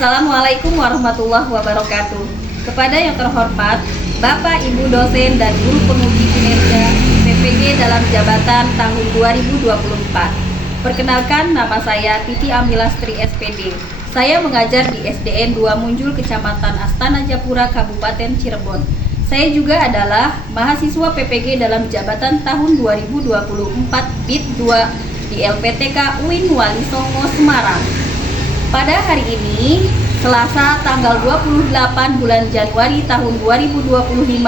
Assalamualaikum warahmatullahi wabarakatuh. Kepada yang terhormat Bapak, Ibu dosen dan guru penguji kinerja PPG dalam jabatan tahun 2024. Perkenalkan, nama saya Titi Amilastri SPD. Saya mengajar di SDN 2 Munjul, Kecamatan Astana Japura, Kabupaten Cirebon. Saya juga adalah mahasiswa PPG dalam jabatan tahun 2024 BIT 2 di LPTK UIN Wali Songo, Semarang. Pada hari ini, Selasa tanggal 28 bulan Januari tahun 2025,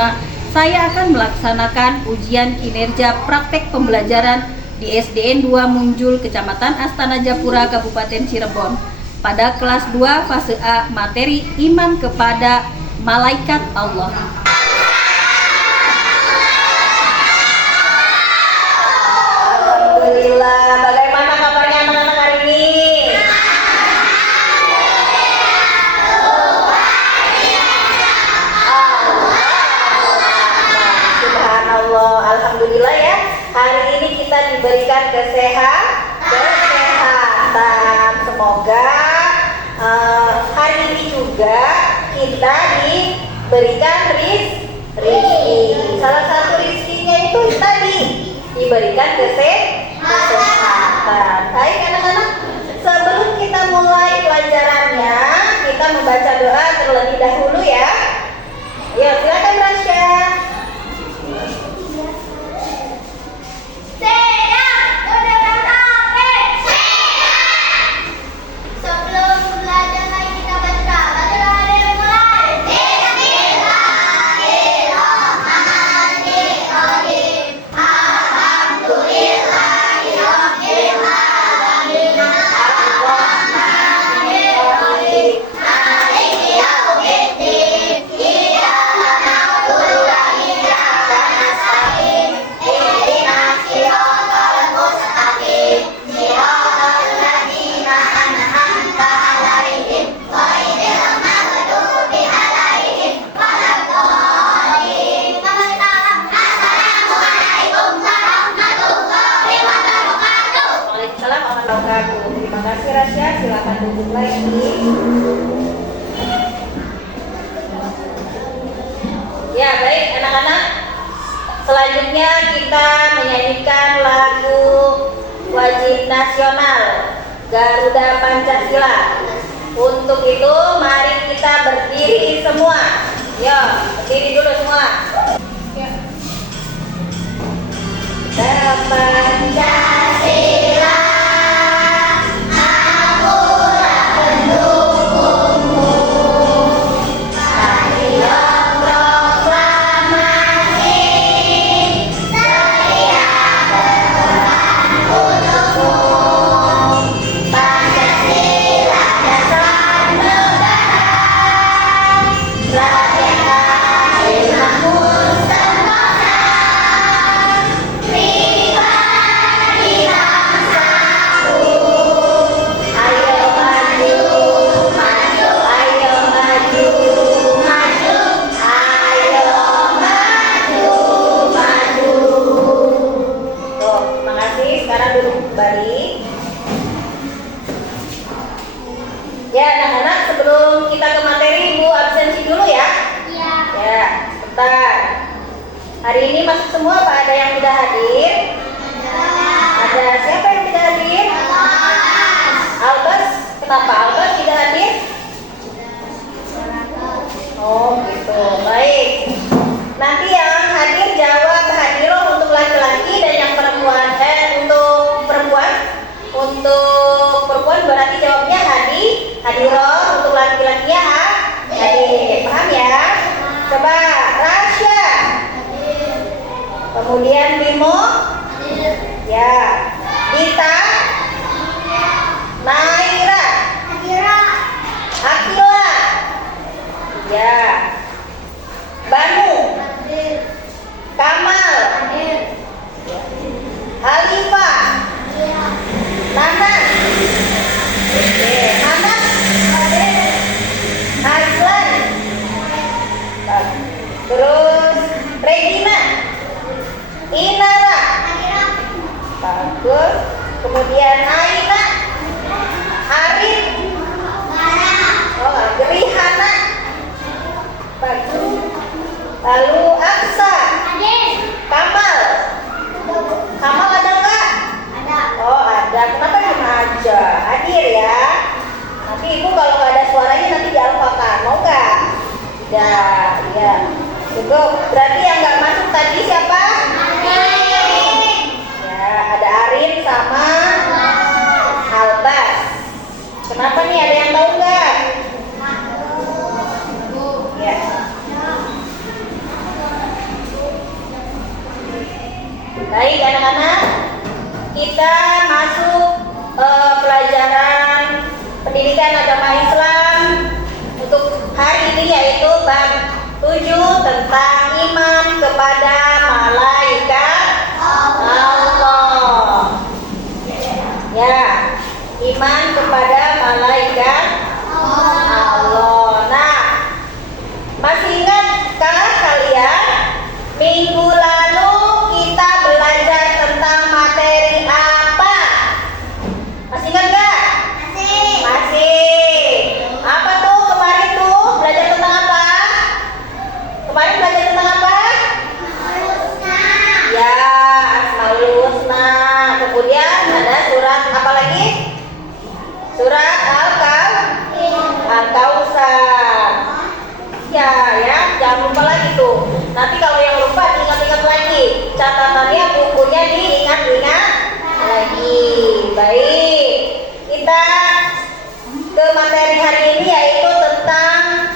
saya akan melaksanakan ujian kinerja praktek pembelajaran di SDN 2 Munjul, Kecamatan Astana Japura, Kabupaten Cirebon. Pada kelas 2 fase A, materi iman kepada malaikat Allah. Alhamdulillah, bagaimana kabarnya anak-anak hari ini? Subhanallah, alhamdulillah ya. Hari ini kita diberikan kesehatan. Semoga hari ini juga kita diberikan rezeki. Salah satu rezekinya itu tadi diberikan kesehatan. Baik anak-anak, sebelum kita mulai pelajarannya, kita membaca doa terlebih dahulu ya. Ya, silakan Rasya. Terima kasih Rasya, silakan duduk lagi. Ya baik anak-anak, selanjutnya kita menyanyikan lagu wajib nasional Garuda Pancasila. Untuk itu mari kita berdiri semua. Ya, berdiri dulu semua. Pancasila. Ya anak-anak, sebelum kita ke materi, Ibu absensi dulu ya. Iya. Ya, sebentar. Hari ini masuk semua apa ada yang sudah hadir? Ada siapa yang tidak hadir? Albas. Kenapa Albas tidak hadir? Oh gitu, baik. Nanti yang hadir jawab hadiroh untuk laki-laki dan yang perempuan untuk perempuan berarti jawabnya hadiroh, untuk laki-laki ya hadir. Paham ya? Coba Rasya. Kemudian Bimo. Ya. Dita. Naira. Akila. Ya. Banu. Kamal. Alifah. Nanas. Anak. Arslan. Terus Regina. Inara. Bagus. Kemudian Aina. Lalu Aksa. Kamal. Kamal ada nggak? Oh ada. Kenapa cuma aja? Hadir ya. Nanti ibu kalau nggak ada suaranya nanti dialfakan. Mau nggak? Tidak. Ya. Cukup. Berarti yang nggak masuk tadi siapa? Ya, ada Arin sama Albas. Kenapa nih? Ada yang tahu nggak? Ya. Baik anak-anak, kita masuk pelajaran pendidikan agama Islam untuk hari ini, yaitu bab 7 tentang iman kepada malaikat Allah. Ya, iman kepada malaikat Allah. Nah, masih ingatkah kalian minggu lalu kita belajar tentang materi apa? Masih ingat nggak? Masih. Apa tuh kemarin tuh belajar tentang apa? Kemarin belajar tentang apa? Ya, Asmaul Husna. Kemudian ada surat apa lagi? Surat Al-Kautsar. Ya, jangan lupa lagi tuh. Nanti kalau yang lupa diingat-ingat lagi. Catatannya, bukunya diingat-ingat lagi. Baik, kita ke materi hari ini, yaitu tentang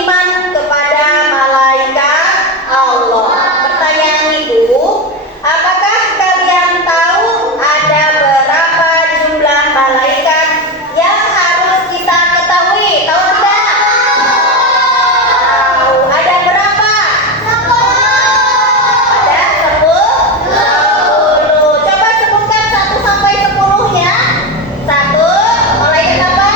iman kepada malaikat Allah. Pertanyaan ibu, apakah kalian tahu ada berapa jumlah malaikat yang harus kita ketahui? Tahu tidak? Tahu. Ada berapa? 10. Ada 10. Coba sebutkan 1 sampai 10 ya. 1, malaikat apa?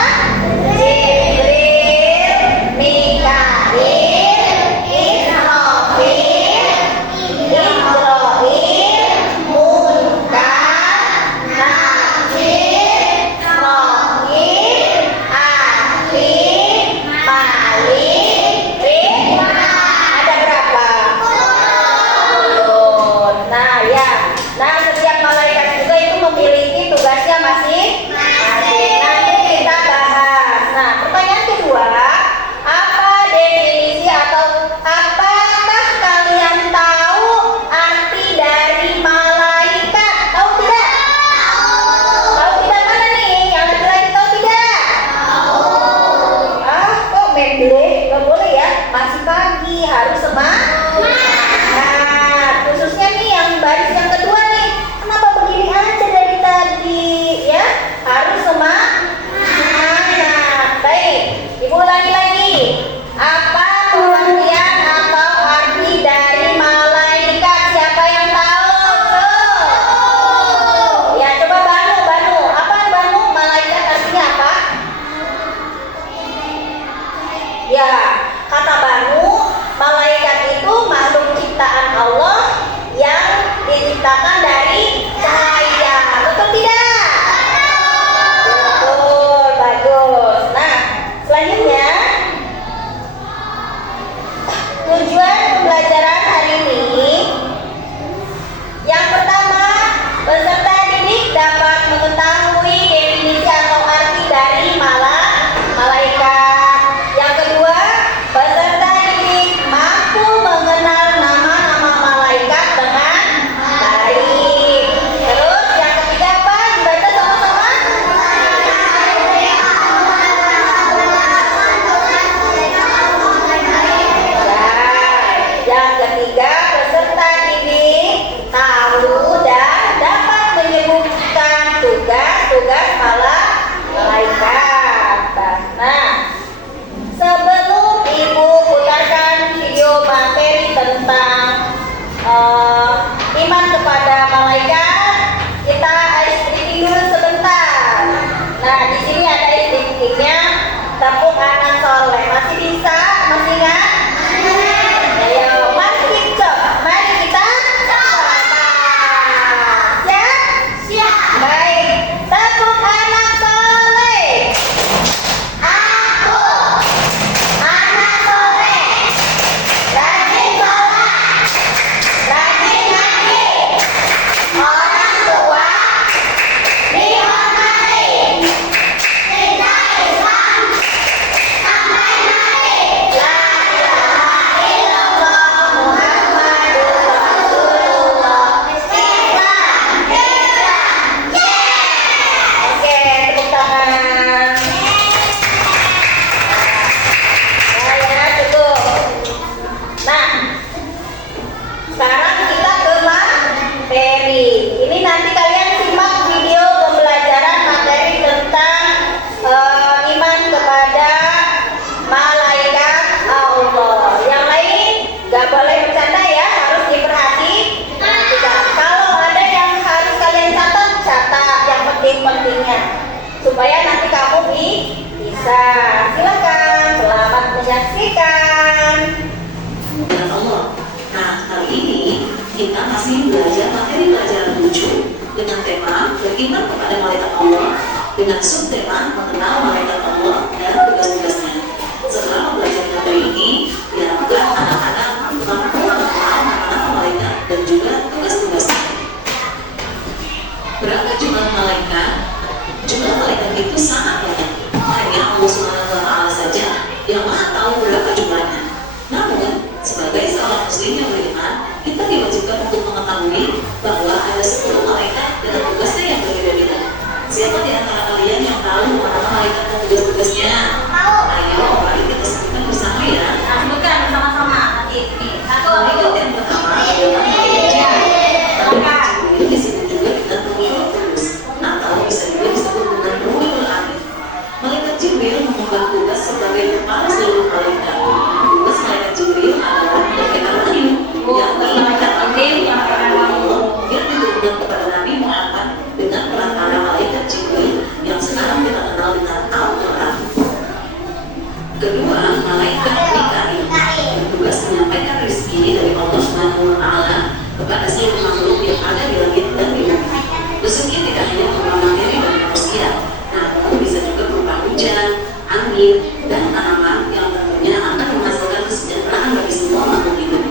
Jibril, Mikail, Israfil, Munkar, Nakir, Rohim, Akhir, Malik, Ridwan. Ada berapa? 10. Nah ya, setiap malaikat juga itu memiliki tugasnya masing-masing. Nanti kita bahas. Nah, pertanyaan kedua, apa definisi atau apakah kalian tahu arti dari malaikat? Tahu tidak? Tahu tidak? Mana nih? Yang laki-laki tahu tidak? Kok mendele? Gak boleh ya? Masih pagi, harus semangat. Khususnya nih yang baris yang kedua nih. Kenapa begini aja dari tadi? Ya, harus semangat. Baik, ibu ulangi lagi. Apa pengertian atau arti dari malaikat? Siapa yang tahu? Ya, coba Banu. Apa Banu? Malaikat artinya apa? Ya, kata Banu, malaikat itu makhluk ciptaan Allah yang diciptakan dari cahaya. Betul tidak? Betul, bagus. Nah, selanjutnya tujuan pembelajaran hari ini. Yang pertama, peserta didik dapat mengetahui definisi atau arti dari malaikat. Yang kedua, peserta didik mampu mengenal nama-nama malaikat dengan baik. Terus yang ketiga apa? Dibaca sama-sama. Ya, yang boleh bercanda ya, harus diperhatikan. Kalau ada yang harus kalian catat yang penting-pentingnya, supaya nanti kamu bisa. Silakan, selamat menyaksikan. Allah. Nah, kali ini kita masih belajar materi pelajaran 7 dengan tema beriman kepada malaikat Allah dengan subtema mengenal malaikat Allah dan tugas-tugasnya. Setelah belajar materi ini, diharapkan anak-anak mampu mengenal malaikat dan juga tugas-tugasnya. Berapa jumlah malaikat? Jumlah malaikat itu sangat banyak. Hanya Allah Subhanahu wa Ta'ala saja yang Maha tahu berapa jumlahnya. Namun, sebagai seorang muslim yang beriman, kita diwajibkan untuk mengetahui bahwa ada 10 malaikat dengan tugasnya yang berbeda-beda. Siapa di antara kalian yang tahu mana malaikat dan tugas-tugasnya? Ayo, mari kita sebutkan bersama ya. Bukan sama-sama nanti. Malaikat yang pertama adalah malaikat Jibril. Malaikat Jibril disebut juga dengan Ruhul Qudus atau bisa juga disebut dengan Ruhul Amin. Malaikat Jibril mengemban tugas sebagai kepala seluruh malaikat. Tugas malaikat Jibril adalah menyampaikan wahyu yang diingatkan Allah yang diturunkan kepada Nabi Muhammad dengan perantara malaikat Jibril yang sekarang kita kenal dengan Al-Quran. Kedua, malaikat Mikail bertugas menyampaikan rezeki dari Allah Subhanahu wa Ta'ala kepada seluruh makhluk yang ada di langit dan di bumi. Rezeki tidak hanya berupa materi dan manusia, namun bisa juga berupa hujan, angin, dan tanaman yang tentunya akan menghasilkan kesejahteraan bagi semua makhluk hidup.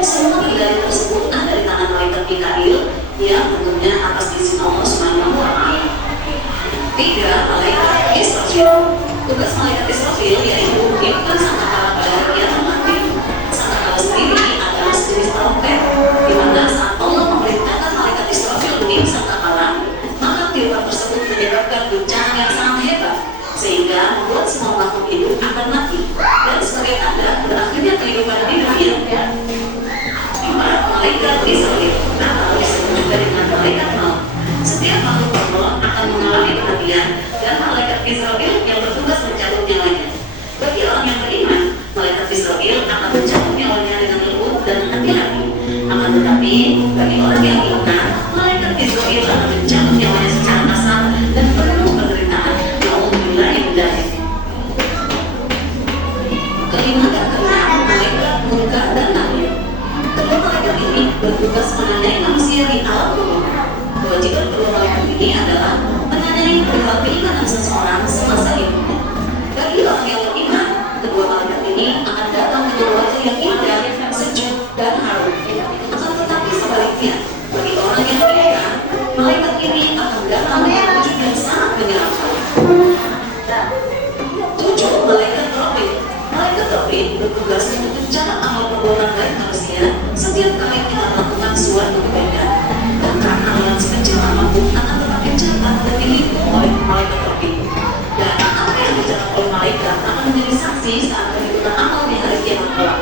Semua kendali tersebut ada di tangan malaikat Mikail yang tentunya atas izin Allah Subhanahu wa Ta'ala. Tiga, malaikat Israfil. Tugas malaikat Israfil yaitu meniupkan sangkakala pada hari kiamat nanti. Sangkakala sendiri adalah sejenis trompet, di mana saat Allah memerintahkan malaikat Israfil meniup sangkakala, maka tiupan tersebut menyebabkan guncangan yang sangat hebat, sehingga membuat semua makhluk hidup akan mati dan sebagai tanda berakhirnya kehidupan di dunia. Malaikat Israfil atau disebut juga dengan malaikat maut. Setiap makhluk Allah akan mengalami kematian dan malaikat Israfil yang bertugas mencabut nyawanya. Bagi orang yang beriman, malaikat Israfil akan mencabut nyawanya dengan lembut dan hati-hati. Akan tetapi, bagi orang yang iman, malaikat Israfil akan mencabut nyawanya secara kasar dan penuh penderitaan. Alhamdulillah yang dari. Kelima dan keenam, malaikat Munkar dan Nakir. Kedua malaikat ini bertugas menandai manusia di alam kubur. Kewajiban kedua malaikat ini adalah menandai perihal keinginan seseorang semasa hidupnya. Bagi orang yang beriman, kedua malaikat ini akan datang dengan wajah yang indah, sejuk, dan harum. Akan tetapi sebaliknya, bagi orang yang beriman, malaikat ini akan datang dengan wujud yang sangat menyeramkan. 7. Malaikat Robin. Malaikat Robin bertugas untuk mencatat amal perbuatan baik manusia setiap kali kita melakukan suatu kebaikan. Bahkan amalan sekecil apapun akan tetap dicatat dan dihitung oleh malaikat Robin. Dan apa yang dicatat oleh malaikat akan menjadi saksi saat perhitungan amal di hari kiamat kelak.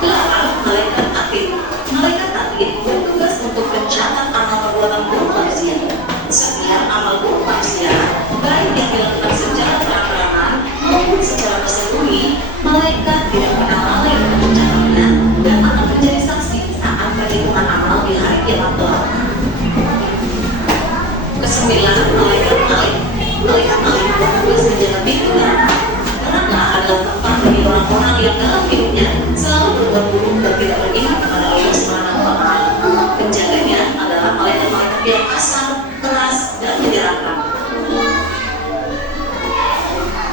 8. Malaikat Atid. Malaikat Atid bertugas untuk mencatat amal perbuatan buruk manusia. Setiap amal buruk manusia, baik yang dilakukan secara terang-terangan maupun secara tersembunyi, malaikat tidak pernah lalai untuk mencatatnya dan akan menjadi saksi saat perhitungan amal di hari kiamat kelak. 9. Malaikat Malik. Malaikat Malik bertugas menjaga pintu neraka. Neraka adalah tempat bagi orang-orang yang dalam hidupnya selalu berbuat buruk dan tidak beriman kepada Allah Subhanahu wa Ta'ala. Penjaganya adalah malaikat-malaikat yang kasar, keras, dan menyeramkan.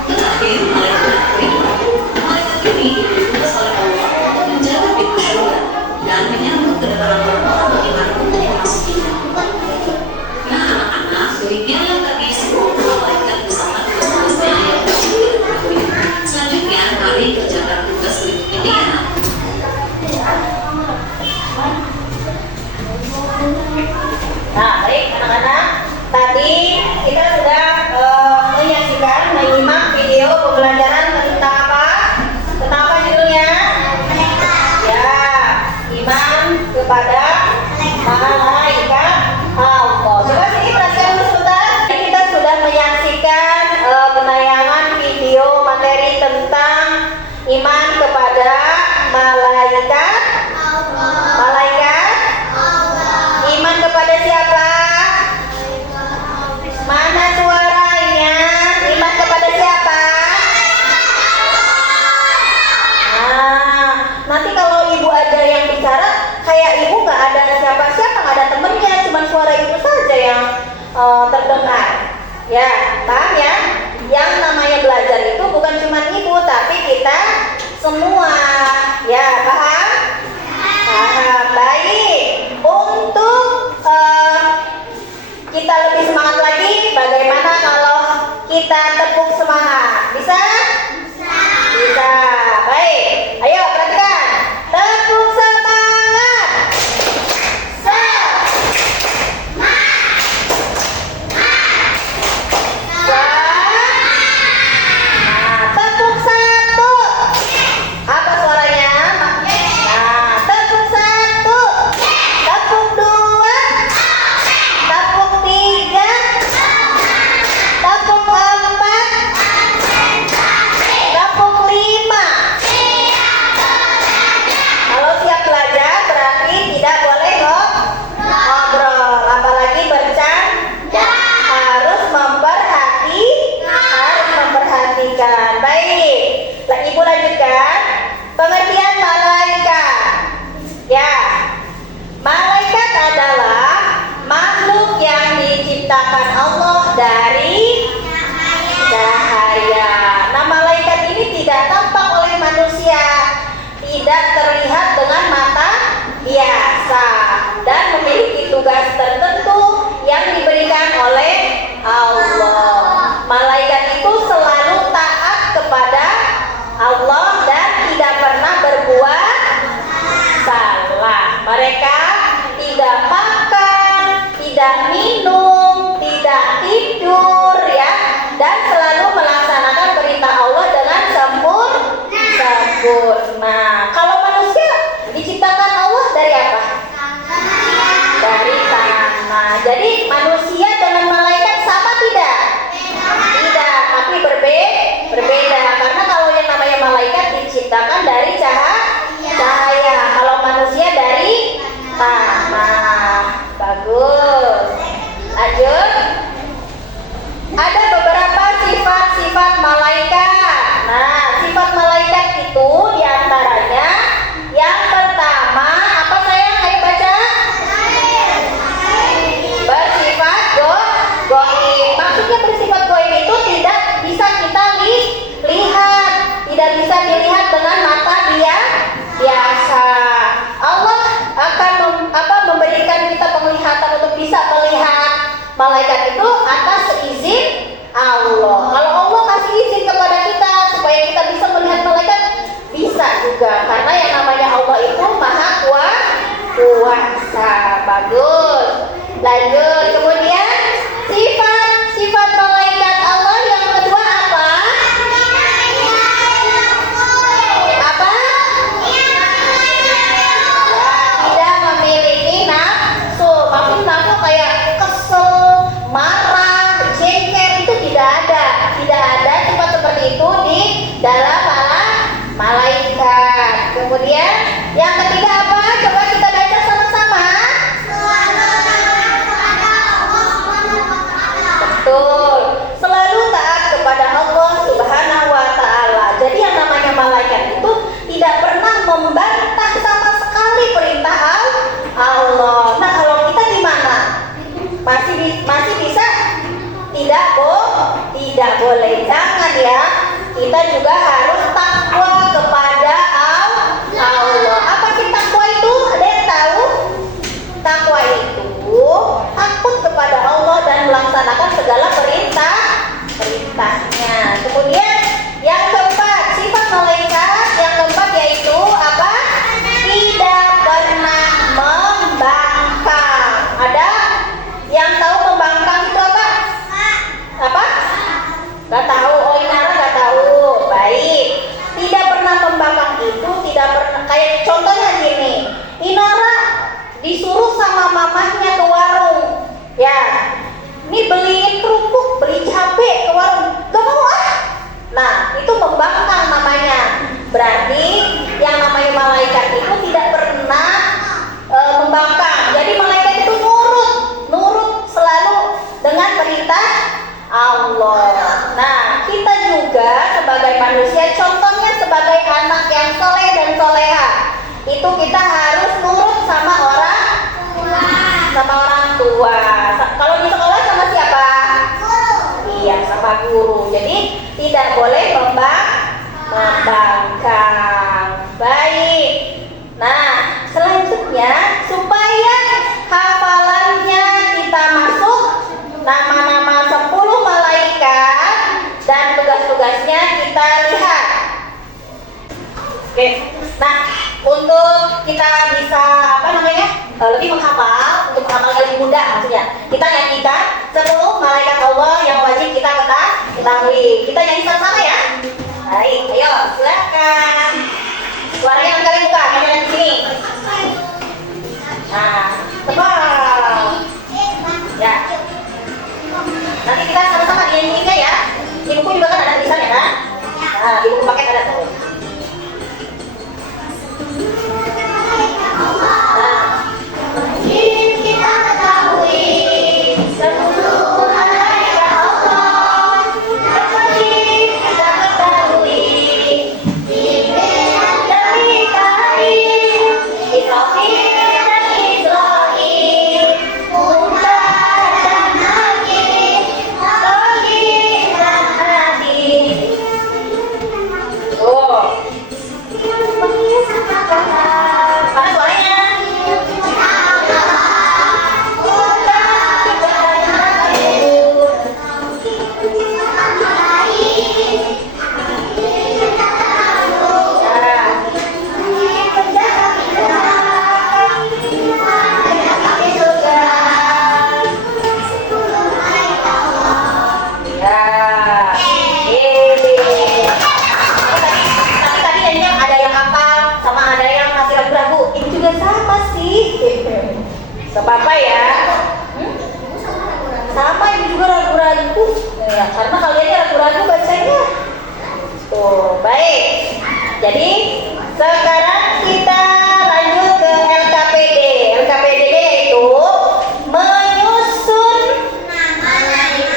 Terakhir, malaikat Ridwan. Malaikat ini bertugas oleh Allah untuk menjaga pintu surga dan menyambut kedatangan orang-orang beriman untuk memasukinya. Nah, anak-anak, demikianlah tadi 10 malaikat bersama tugas-tugasnya yang wajib kita ketahui. Selanjutnya, mari kerjakan tugas berikut ini ya. Nah, baik anak-anak, tadi kita sudah menyimak video pembelajaran tentang apa? Tentang apa judulnya? Ya, iman kepada malaikat Allah. Coba sini perhatikan dulu sebentar. Kita sudah menyaksikan penayangan video materi tentang iman kepada malaikat Ya, paham ya? Yang namanya belajar itu bukan cuma ibu, tapi kita semua. Ya, paham? Paham. Baik. Untuk kita lebih semangat lagi, bagaimana kalau kita tepuk semangat? Bisa? Bisa. Baik. Ayo perhatikan. Tepuk semangat. Tepuk satu. Apa suaranya? Nah, tepuk satu. Tepuk dua. Tepuk tiga. Tepuk empat. Tepuk lima. Kalau siap belajar berarti tidak boleh ngobrol, apalagi bercanda. Harus memperhatikan. Baik, Ibu lanjutkan. Pengertian malaikat. Ya, malaikat adalah makhluk yang diciptakan Allah dari cahaya. Nah, malaikat ini tidak tampak oleh manusia, tidak terlihat dengan mata biasa, dan memiliki tugas tertentu yang diberikan oleh Allah. Malaikat itu selalu taat kepada Allah dan tidak pernah berbuat salah. Mereka tidak makan, tidak minum, tidak tidur, ya, dan selalu melaksanakan perintah Allah dengan sempurna. Kalau manusia diciptakan Allah dari apa? Dari tanah. Jadi manusia dengan malaikat sama tidak? Tidak, tapi berbeda. Karena kalau yang namanya malaikat diciptakan dari cahaya. Kalau manusia dari tanah. Bagus. Lanjut. Ada beberapa sifat-sifat malaikat. Nah, sifat malaikat itu diantaranya yang pertama, apa sayang? Ayo baca. Bersifat goib. Maksudnya bersifat goib itu tidak bisa kita lihat, tidak bisa dilihat dengan mata biasa. Allah akan memberikan kita penglihatan untuk bisa melihat malaikat itu atas izin Allah. Kalau Allah kasih izin kepada kita supaya kita bisa melihat malaikat, bisa juga, karena yang namanya Allah itu maha kuasa. Bagus. Lanjut. Kemudian sifat malaikat Allah yang kedua apa? Tidak memiliki nafsu. Maksud nafsu kayak kesel, marah, jengkel, itu tidak ada sifat seperti itu di dalam malaikat. Kemudian yang ketiga apa? Coba kita baca sama-sama. Betul. Selalu taat kepada Allah Subhanahu wa Ta'ala. Jadi yang namanya malaikat itu tidak pernah membantah sama sekali perintah Allah. Nah, kalau kita di mana? Masih bisa? Tidak boleh. Jangan ya. Kita juga harus takwa kepada Allah. Apa sih takwa itu? Ada yang tahu? Takwa itu takut kepada Allah dan melaksanakan segala perintahnya. Kemudian yang keempat, sifat malaikat yang keempat yaitu apa? Tidak pernah membangkang. Ada yang tahu membangkang itu apa? Apa? Gak tahu. Oh, Inara gak tahu. Baik. Tidak pernah membangkang itu tidak pernah. Kayak contohnya gini, Inara disuruh sama mamahnya ke warung. Ya, ini beliin kerupuk, beli cabai ke warung. Gak mau ah. Nah, itu membangkang namanya. Berarti yang namanya malaikat itu tidak pernah membangkang. Jadi malaikat itu nurut selalu dengan perintah Allah. Nah, kita juga sebagai manusia, contohnya sebagai anak yang soleh dan soleha, itu kita harus nurut sama orang tua. Kalau di sekolah sama siapa? sama guru. Jadi tidak boleh membangkang. Baik. Nah, selanjutnya supaya hafalannya kita masuk nama-nama 10 malaikat dan tugas-tugasnya kita lihat. Oke. Nah, untuk kita bisa lebih menghafal, untuk menghafal yang lebih mudah maksudnya. Kita nyanyikan 10 malaikat Allah yang wajib kita ketahui. Kita nyanyi sama-sama ya. Baik, ayo silakan. Suaranya yang kalian buka, kalian di sini. Nah, tebal. Ya. Nanti kita sama-sama nyanyiinnya ya. Di buku juga kan ada tulisannya kan? Nah, di buku paket ada tuh. Apa ya? Sama ibu juga ragu-ragu ya, karena kalian ragu-ragu bacanya. Tuh, baik. Jadi sekarang kita lanjut ke LKPD. LKPD yaitu menyusun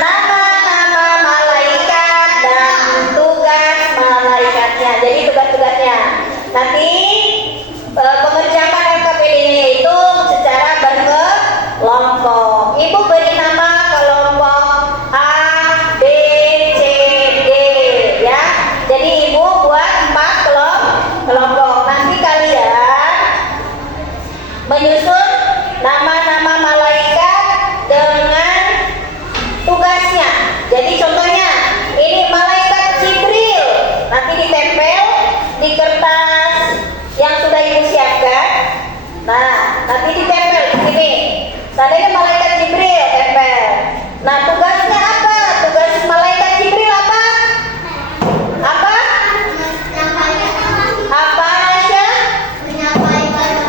nama-nama malaikat dan tugas malaikatnya. Jadi tugas-tugasnya nanti pengerjakan LKPD-nya itu secara berkelompok. Ibu beri nama kelompok A, B, C, D ya. Jadi ibu buat 4 kelompok. Nanti kalian menyusun nama-nama malaikat dengan tugasnya. Jadi contohnya ini malaikat Jibril, nanti ditempel di kertas yang sudah ibu siapkan. Nah, nanti ditempel di sini. Tandanya malaikat Jibril tempel. Nah, tugasnya apa? Tugas malaikat Jibril apa? Apa? Apa Rasya?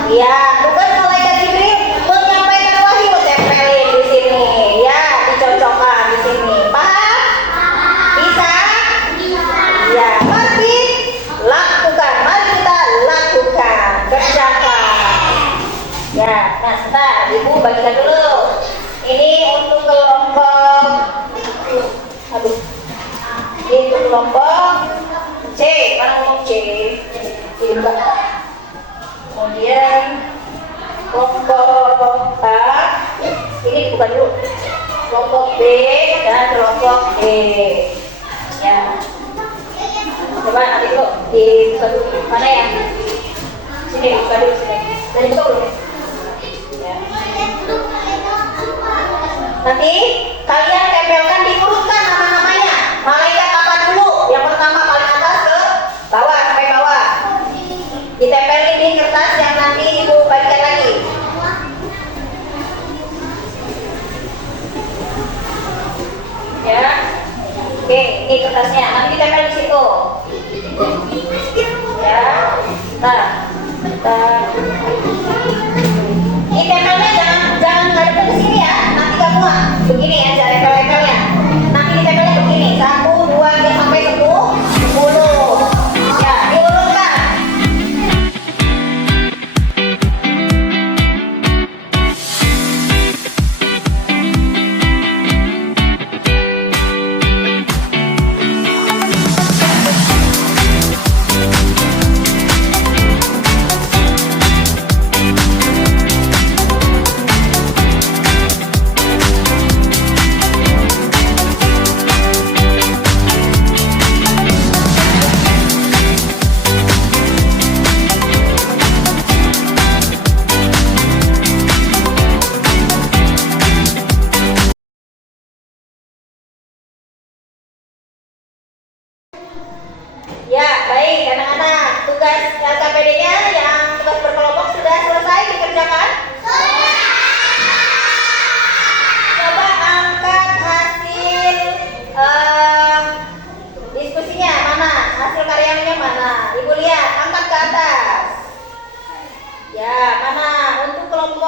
Ya, tugas malaikat Jibril menyampaikan wahyu, tempelin di sini. Ya, dicocokkan di sini. Paham? Bisa? Ya, mari lakukan. Mari kita lakukan, kerjakan. Ya, nah sebentar, ibu bagikan dulu. Ini untuk kelompok, ini untuk kelompok C, mana kelompok C? Ini Mbak. Kemudian kelompok A, ini bukan dulu. Kelompok B dan kelompok D. Ya, coba nanti dulu di mana ya? Sini, buka dulu sini. Dari buka dulu. Nanti kalian tempelkan, diurutkan nama-namanya. Malaikat apa dulu? Yang pertama paling atas ke bawah sampai bawah. Ditempelin di kertas yang nanti ibu bagikan lagi. Ya. Oke, ini kertasnya. Nanti ditempel di situ. Ya. Nah. Ini tempelnya jangan ngadep ke sini ya. Nanti gak muat. Begini ya, jangan tempel-tempelnya. Nanti ditempelnya begini. 1, 2, 3 sampai 10. Ya, diurutkan.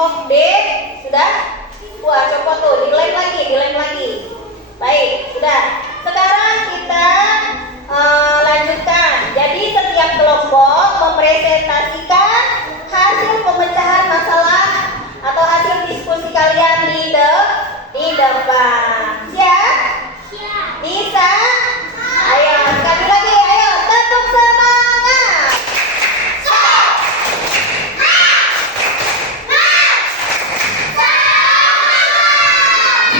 kelompok D sudah? Wah, copot tuh, dilem lagi. Baik, sudah. Sekarang kita lanjutkan. Jadi setiap kelompok mempresentasikan hasil pemecahan masalah atau hasil diskusi kalian di depan. Siap? Bisa? Ayo, sekali lagi, ayo, tetap semangat.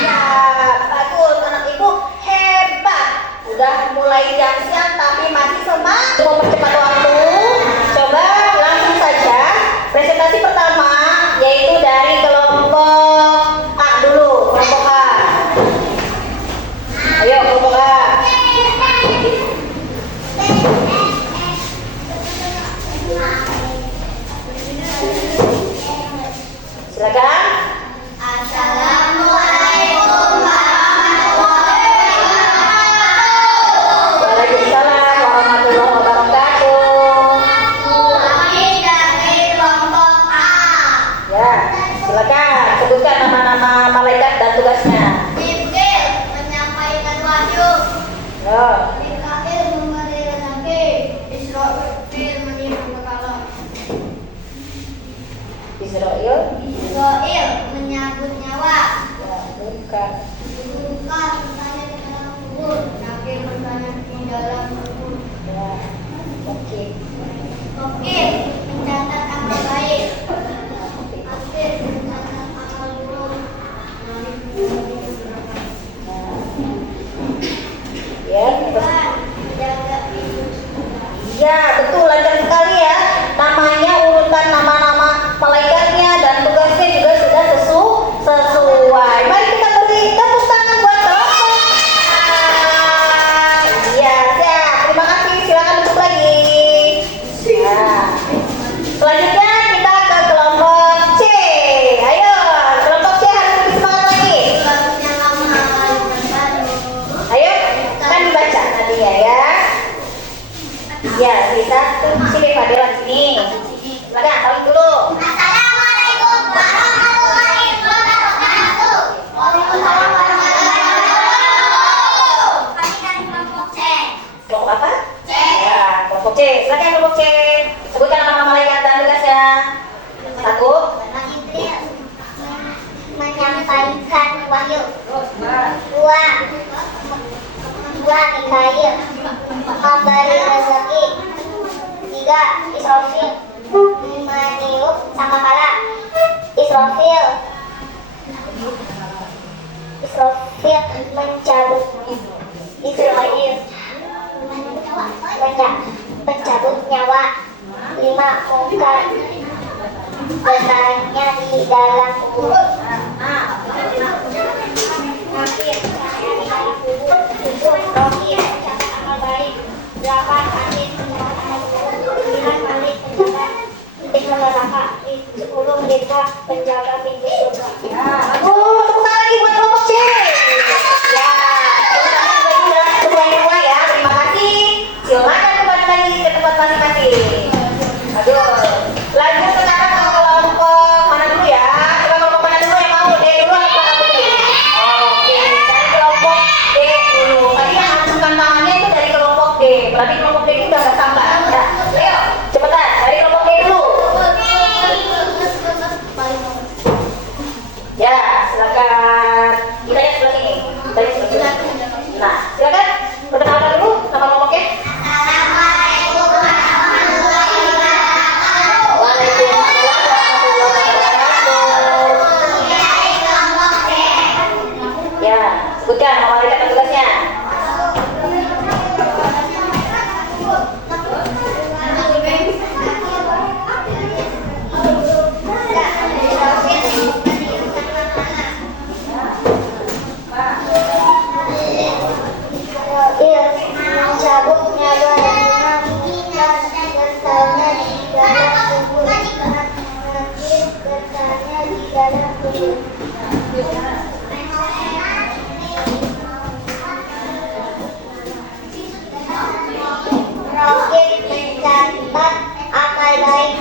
Ya, bagus, anak ibu hebat. Udah mulai jam siang tapi masih semangat. Mempercepat waktu. Coba langsung saja. Presentasi pertama yaitu dari kelompok A dulu, kelompok A. Ayo, kelompok A. Silakan. Assalamualaikum warahmatullahi wabarakatuh. Waalaikumsalam warahmatullahi wabarakatuh. Kami dari kelompok A. Ya, silakan sebutkan nama-nama malaikat dan tugasnya. Jibril menyampaikan wahyu. Ya. Mikail memberi rezeki. Israfil meniru berkala. Israel. Israil menyambut nyawa. Ya, bukan. Bukan bertanya di dalam kubur. Nakir bertanya di dalam kubur. Ya, oke. Oke, mencatat amal baik. Akhir mencatat amal buruk. Ya, Tuhan, jaga ibu. ya, betul, lancar sekali ya. Namanya urutan nama-nama malaikatnya dan tugasnya juga sudah sesuai. Mari kita beri tepuk tangan buat kelompok. Iya, siap. Terima kasih. Silakan duduk lagi. Nah, selanjutnya kita ke kelompok C. Ayo, kelompok C harus lebih semangat lagi. Lagunya lama, lagunya baru. Ayo, kan dibaca tadi ya. Ya, kita tuh sini Fadila sini. Silakan, saling dulu. Assalamualaikum warahmatullahi wabarakatuh. Waalaikumsalam warahmatullahi wabarakatuh. Kami dari kelompok C. Kelompok apa? C. Ya, kelompok C. Silakan kelompok C. Sebutkan nama malaikat dan tugasnya. Satu. Jibril menyampaikan wahyu. Dua Mikail memberi rezeki. Tiga Israfil meniup sangkakala. Israfil mencabut mencabut nyawa. Lima Mungkar bertanya di dalam kubur. Nakir bertanya di dalam kubur. Tujuh Rohim mencatat amal baik. Delapan Atin mencatat amal buruk. Sembilan Malik mencatat pintu neraka. 10 Merdeka penjaga pintu surga. Tepuk tangan lagi buat kelompok C. Ya, semuanya semua ya. Terima kasih. Silakan kembali lagi ke tempat masing-masing. Aduh. Lanjut sekarang ke kelompok mana dulu ya? Coba kelompok mana dulu yang mau? D dulu atau apa dulu? Oke, dari kelompok D dulu. Tadi yang angkat tangannya itu dari kelompok D. Berarti kelompok D itu udah nggak sabar. Ya, Leo, cepetan dari kelompok D dulu. Ya, silakan. Kita lihat sebelah sini. Kita lihat sebelah sini. Nah, silakan. Perkenalkan dulu nama kelompoknya. Assalamualaikum warahmatullahi wabarakatuh. Waalaikumsalam warahmatullahi wabarakatuh. Dari kelompok C. Ya, sebutkan nama malaikat dan tugasnya. Mencabut nyawa dan bertanya di dalam kubur. Nakir bertanya di dalam kubur. Rohim mencatat amal baik.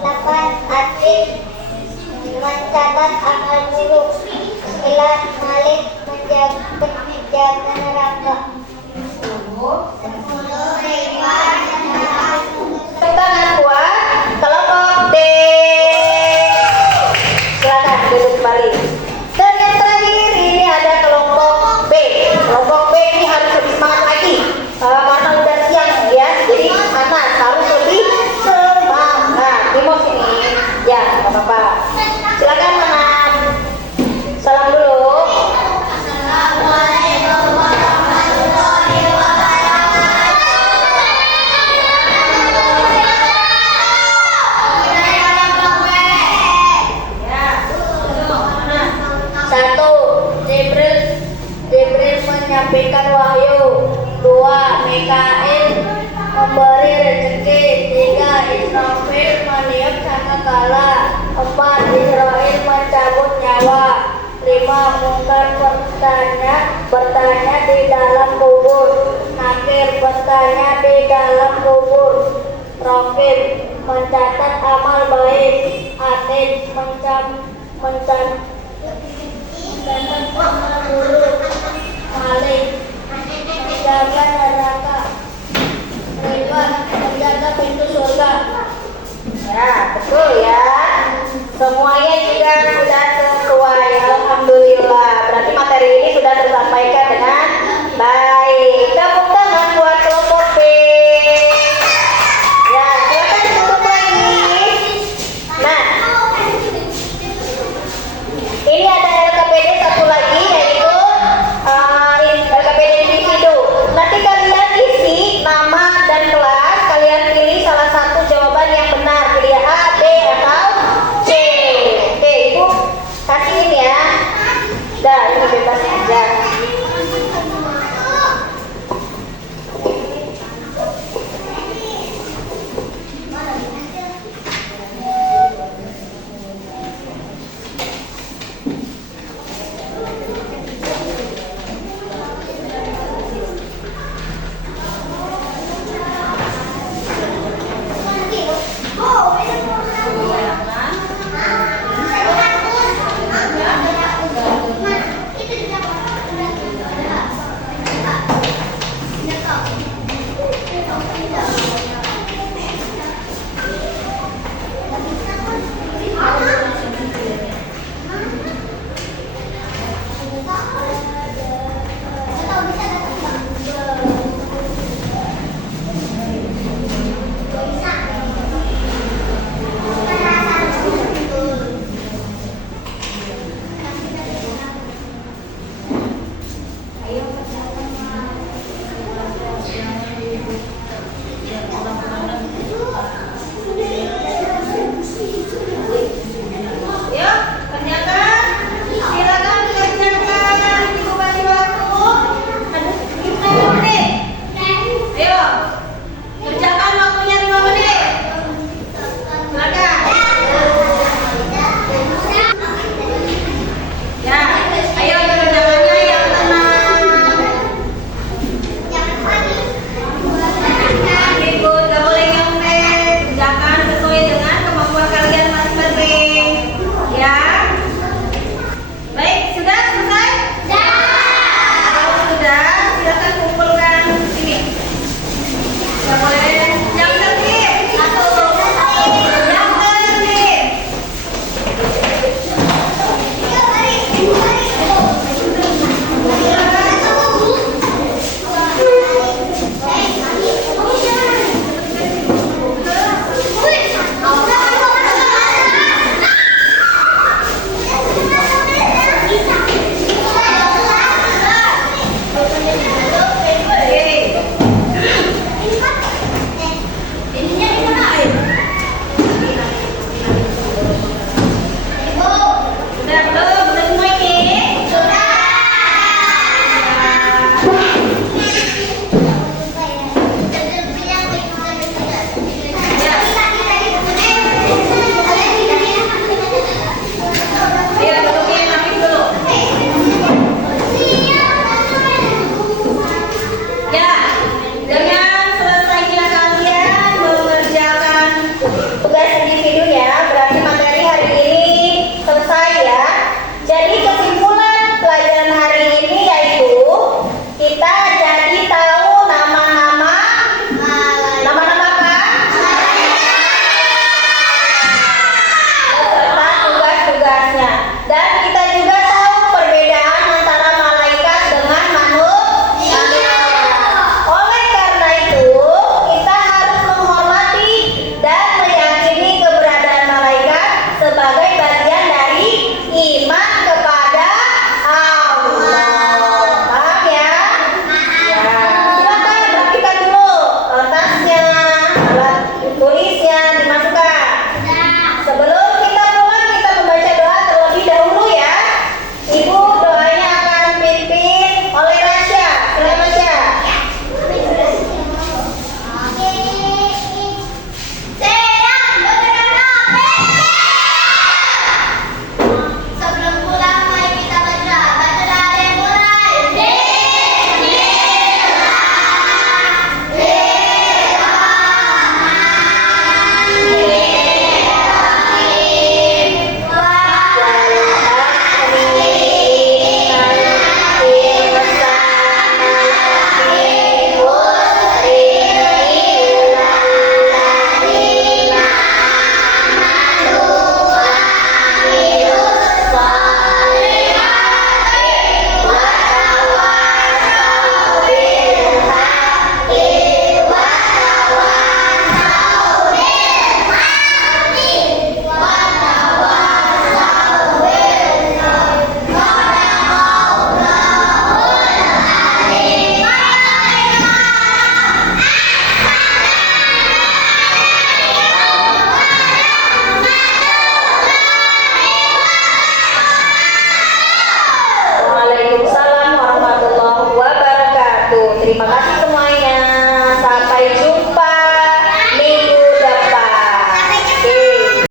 8 Atin mencatat amal buruk. 9. Malik menjaga neraka. 10. Ridwan Tangan buat kelompok D. Silakan duduk kembali. Dan yang terakhir ini ada kelompok B. Kelompok B ini harus lebih semangat lagi karena udah siang ya. Jadi anak harus lebih semangat. Timur sini. Ya, nggak apa-apa. Silakan anak. Salam dulu. Assalamualaikum warahmatullahi wabarakatuh. Satu, Jibril menyampaikan wahyu. 2. Mikail memberi rezeki. 3. Israfil meniup sangkakala. 4. Israel mencabut nyawa. 5. Mungkar bertanya di dalam kubur. Nakir bertanya di dalam kubur. Rokib mencatat amal baik. Atid mencatat amal buruk. Malik menjaga neraka. Ridwan menjaga pintu surga. Ya, betul ya. Semuanya juga sudah sesuai. Alhamdulillah. Berarti materi ini sudah tersampaikan dengan baik. Tepuk tangan buat kelompok B. Ya, silakan ditutup lagi. Nah, ini ada LKPD satu lagi yaitu LKPD individu. Nanti kalian isi nama dan kelas. Kalian pilih salah satu jawaban yang benar. Pilih A, B, atau C. Oke, Ibu kasihin ya. Dah, ini bebas aja.